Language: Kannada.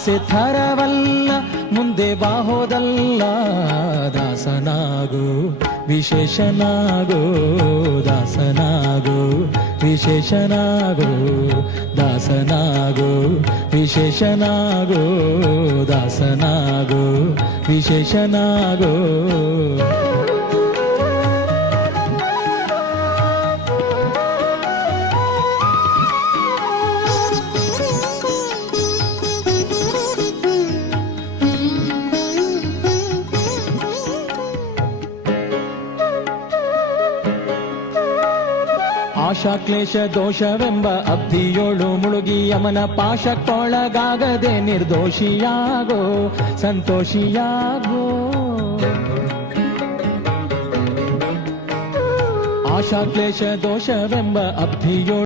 ಆಸೆ ಥರವಲ್ಲ ಮುಂದೆ ಬಾಹೋದಲ್ಲ ದಾಸನಾಗು ವಿಶೇಷನಾಗು ದಾಸನಾಗು ವಿಶೇಷನಾಗು ದಾಸನಾಗು ವಿಶೇಷನಾಗು ದಾಸನಾಗು ವಿಶೇಷನಾಗು ಆಶಾ ಕ್ಲೇಶ ದೋಷವೆಂಬ ಅಬ್ಧಿಯೋಳು ಮುಳುಗಿ ಯಮನ ಪಾಶಕ್ಕೊಳಗಾಗದೆ ನಿರ್ದೋಷಿಯಾಗೋ ಸಂತೋಷಿಯಾಗೋ ಆಶಾ ಕ್ಲೇಶ ದೋಷವೆಂಬ ಅಬ್ಧಿಯೋಳು